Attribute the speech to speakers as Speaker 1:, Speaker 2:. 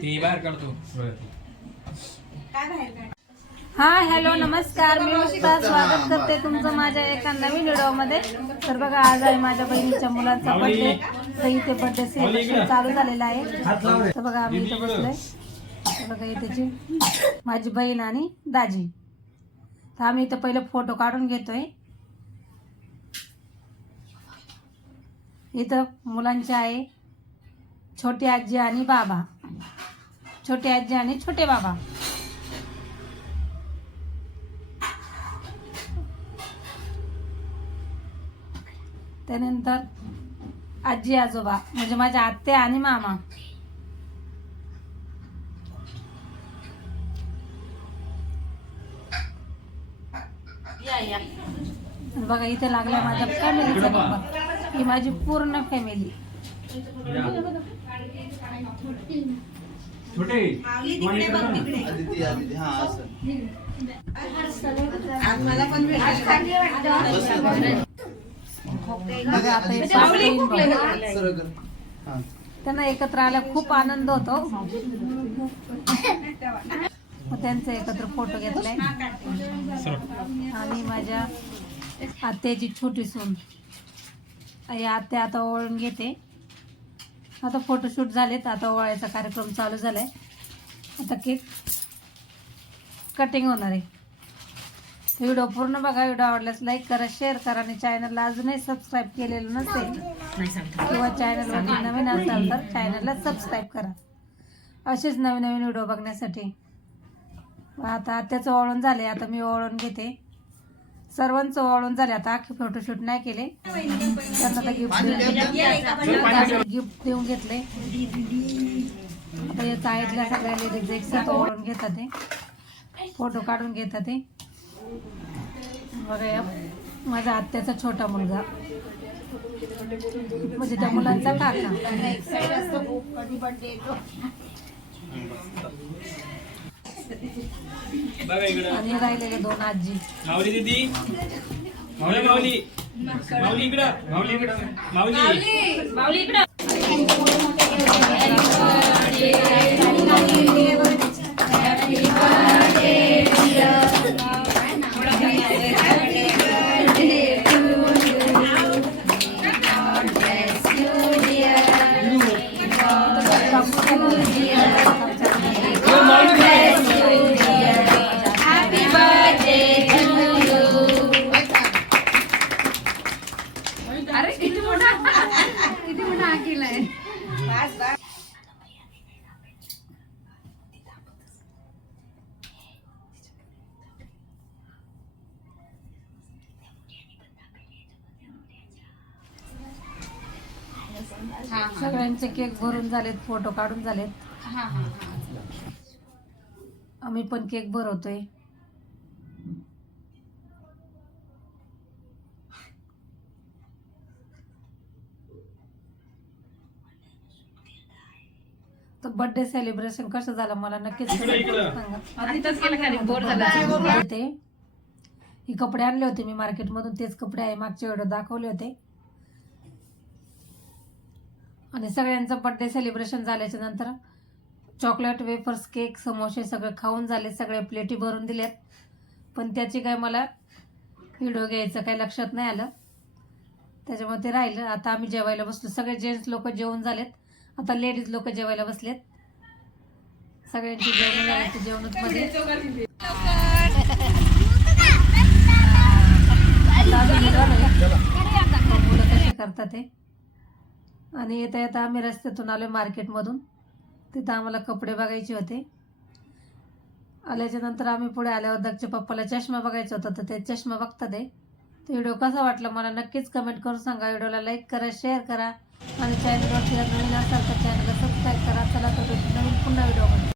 Speaker 1: ती बाहेर काढतो
Speaker 2: हा हॅलो नमस्कार. मी मुक्ता स्वागत करते तुमचं माझ्या एका नवीन व्हिडिओमध्ये. तर बघा आज आहे माझ्या बहिणीच्या मुलांचा बर्थडे तर इथे बर्थडे सेलिब्रेशन चालू झालेलं आहे. तर बघा आम्ही इथे बसलोय. बघा इथे माझी बहीण आणि दाजी. तर आम्ही इथं पहिले फोटो काढून घेतोय. इथं मुलांचे आहे. छोटी आजी आणि बाबा. छोटी आजी आणि छोटे बाबा. त्यानंतर आजी आजोबा म्हणजे माझ्या आत्या आणि मामा. बघा इथे लागला माझ्या फॅमिलीचा नंबर ही माझी पूर्ण फॅमिली
Speaker 1: छोटे.
Speaker 3: आदिती आदिती. हा असं.
Speaker 2: हे
Speaker 3: हा
Speaker 2: त्यांना एकत्र आल्या खूप आनंद होतो. त्यांचा एकत्र फोटो घेतलाय. आणि माझ्या आत्याची छोटी सून. आई आत्या आता ओळून घेते. आता फोटोशूट झालेत आता ओळ्याचा कार्यक्रम चालू झालाय. आता केक कटिंग होणार आहे. व्हिडिओ पूर्ण बघा व्हिडिओ आवडल्यास लाईक करा शेअर करा आणि चॅनलला अजूनही सबस्क्राईब केलेलं नसेल किंवा चॅनलवरती नवीन असाल तर चॅनलला सबस्क्राईब करा. असेच नवीन नवीन व्हिडिओ बघण्यासाठी. आता त्याचं ओळून झाले आता मी ओळून घेते. सर्वांचं ओळून झाले. आता अख्खे फोटोशूट नाही केले. त्यांना आता गिफ्ट गिफ्ट देऊन घेतले. आता या चाळीतल्या सगळ्या लेडीज एकसाथ ओळून घेतात ते. फोटो काढून घेतात ते. बघा या माझ्या आत्याचा छोटा मुलगा. म्हणजे त्या मुलांचा काका.
Speaker 1: बघा इकडं.
Speaker 2: आणि राहिलेले दोन आजी.
Speaker 1: माऊली दीदी. माऊली माऊली. माऊली इकडं. माऊली इकडं. माऊली.
Speaker 2: सगळ्यांचे केक भरून झालेत फोटो काढून झालेत. आम्ही पण केक भरवतोय. बर्थडे सेलिब्रेशन कसं झालं मला नक्कीच सांगा. ते ही कपडे आणले होते मी मार्केटमधून तेच कपडे आहे मागच्या व्हिडिओ दाखवले होते. आणि सगळ्यांचं बर्थडे सेलिब्रेशन झाल्याच्यानंतर चॉकलेट वेफर्स केक समोसे सगळे खाऊन झाले सगळे प्लेटी भरून दिल्यात पण त्याची काय मला व्हिडिओ घ्यायचं काही लक्षात नाही आलं. त्याच्यामुळे ते राहिलं. आता आम्ही जेवायला बसलो. सगळे जेंट्स लोक जेवण झालेत. आता लेडीज लोक जेवायला बसलेत. सगळ्यांची जेवण जेवणच मध्ये. मुलं करतात ते? आणि येता येता आम्ही रस्त्यातून आलो मार्केटमधून. तिथं आम्हाला कपडे बघायचे होते. आल्याच्यानंतर आम्ही पुढे आल्यावर दगच्या पप्पाला चष्मा बघायचा होता तर ते चष्मा बघतात आहे तो व्हिडिओ कसा वाटला मला नक्कीच कमेंट करून सांगा. व्हिडिओला लाईक करा शेअर करा. आणि चॅनलवरती जर नवीन असाल तर चॅनलला सबस्क्राईब करा चला तर भेटू नवीन पुन्हा व्हिडिओ